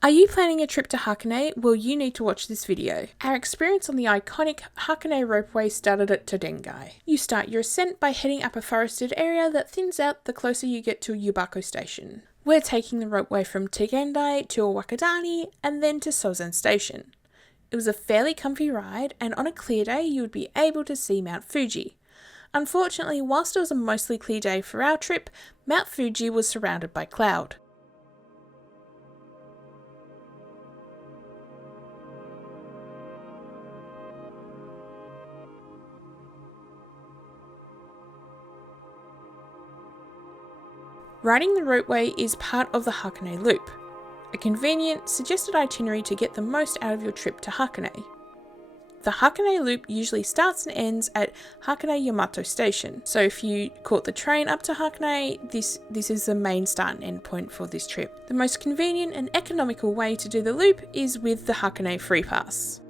Are you planning a trip to Hakone? Well, you need to watch this video. Our experience on the iconic Hakone Ropeway started at Togendai. You start your ascent by heading up a forested area that thins out the closer you get to Owakudani Station. We're taking the ropeway from Togendai to Owakudani and then to Sounzan Station. It was a fairly comfy ride, and on a clear day you would be able to see Mount Fuji. Unfortunately, whilst it was a mostly clear day for our trip, Mount Fuji was surrounded by cloud. Riding the ropeway is part of the Hakone Loop, a convenient, suggested itinerary to get the most out of your trip to Hakone. The Hakone Loop usually starts and ends at Hakone Yamato Station, so if you caught the train up to Hakone, this is the main start and end point for this trip. The most convenient and economical way to do the loop is with the Hakone Free Pass.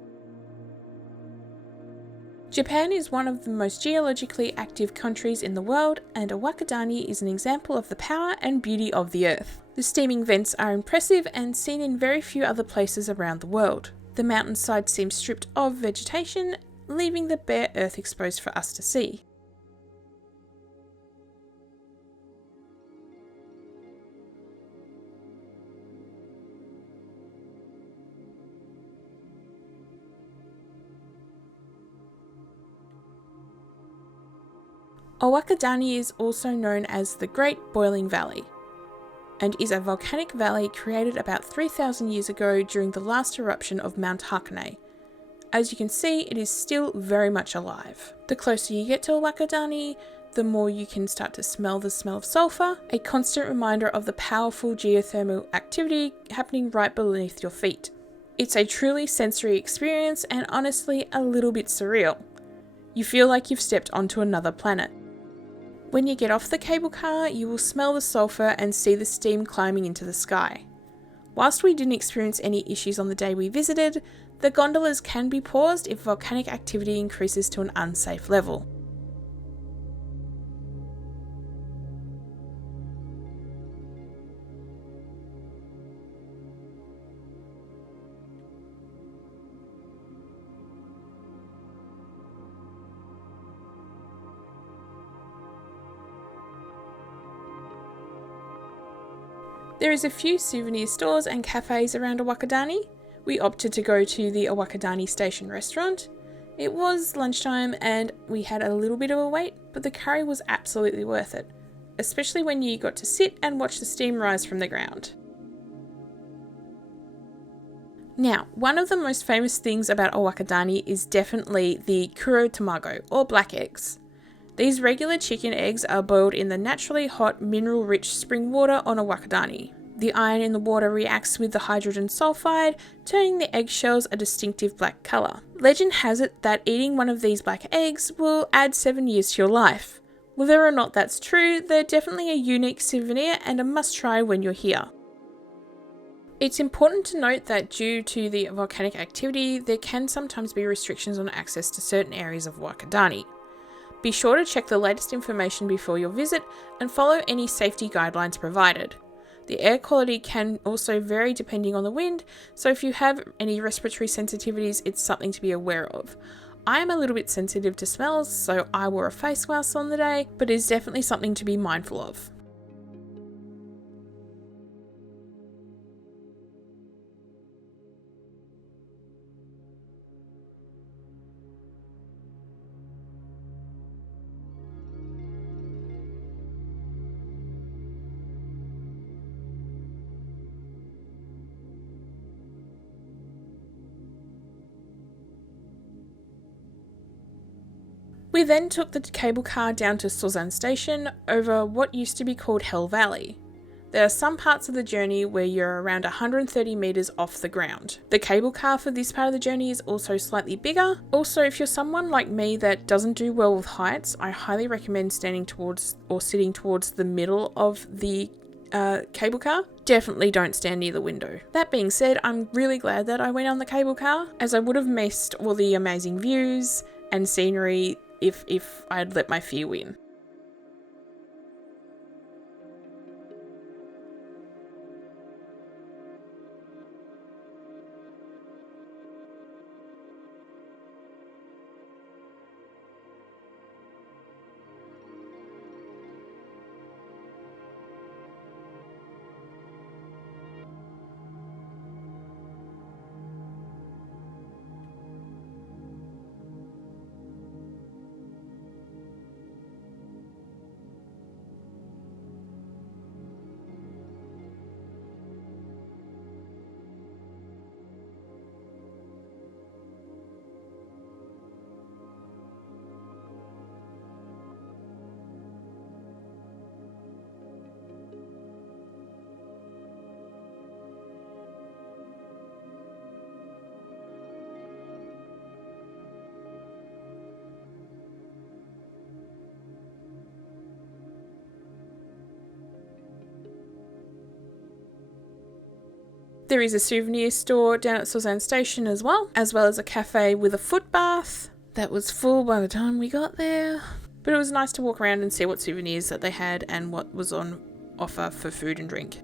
Japan is one of the most geologically active countries in the world, and Owakudani is an example of the power and beauty of the earth. The steaming vents are impressive and seen in very few other places around the world. The mountainside seems stripped of vegetation, leaving the bare earth exposed for us to see. Owakudani is also known as the Great Boiling Valley, and is a volcanic valley created about 3,000 years ago during the last eruption of Mount Hakone. As you can see, it is still very much alive. The closer you get to Owakudani, the more you can start to smell the smell of sulphur, a constant reminder of the powerful geothermal activity happening right beneath your feet. It's a truly sensory experience and honestly a little bit surreal. You feel like you've stepped onto another planet. When you get off the cable car, you will smell the sulphur and see the steam climbing into the sky. Whilst we didn't experience any issues on the day we visited, the gondolas can be paused if volcanic activity increases to an unsafe level. There is a few souvenir stores and cafes around Owakudani. We opted to go to the Owakudani Station Restaurant. It was lunchtime and we had a little bit of a wait, but the curry was absolutely worth it, especially when you got to sit and watch the steam rise from the ground. Now, one of the most famous things about Owakudani is definitely the Kuro Tamago, or black eggs. These regular chicken eggs are boiled in the naturally hot, mineral-rich spring water on Owakudani. The iron in the water reacts with the hydrogen sulfide, turning the eggshells a distinctive black colour. Legend has it that eating one of these black eggs will add 7 years to your life. Whether or not that's true, they're definitely a unique souvenir and a must-try when you're here. It's important to note that due to the volcanic activity, there can sometimes be restrictions on access to certain areas of Owakudani. Be sure to check the latest information before your visit and follow any safety guidelines provided. The air quality can also vary depending on the wind, so if you have any respiratory sensitivities, it's something to be aware of. I am a little bit sensitive to smells, so I wore a face mask on the day, but it's definitely something to be mindful of. We then took the cable car down to Sounzan Station over what used to be called Hell Valley. There are some parts of the journey where you're around 130 metres off the ground. The cable car for this part of the journey is also slightly bigger. Also, if you're someone like me that doesn't do well with heights, I highly recommend standing towards or sitting towards the middle of the cable car. Definitely don't stand near the window. That being said, I'm really glad that I went on the cable car, as I would have missed all the amazing views and scenery if I had let my fear win. There is a souvenir store down at Sounzan Station as well as a cafe with a foot bath. That was full by the time we got there. But it was nice to walk around and see what souvenirs that they had and what was on offer for food and drink.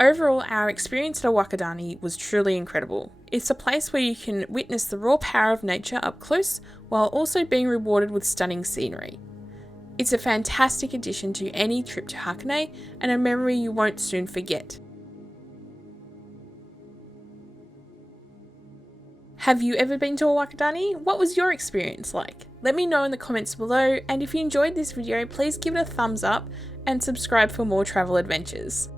Overall, our experience at Owakudani was truly incredible. It's a place where you can witness the raw power of nature up close while also being rewarded with stunning scenery. It's a fantastic addition to any trip to Hakone and a memory you won't soon forget. Have you ever been to Owakudani? What was your experience like? Let me know in the comments below, and if you enjoyed this video, please give it a thumbs up and subscribe for more travel adventures.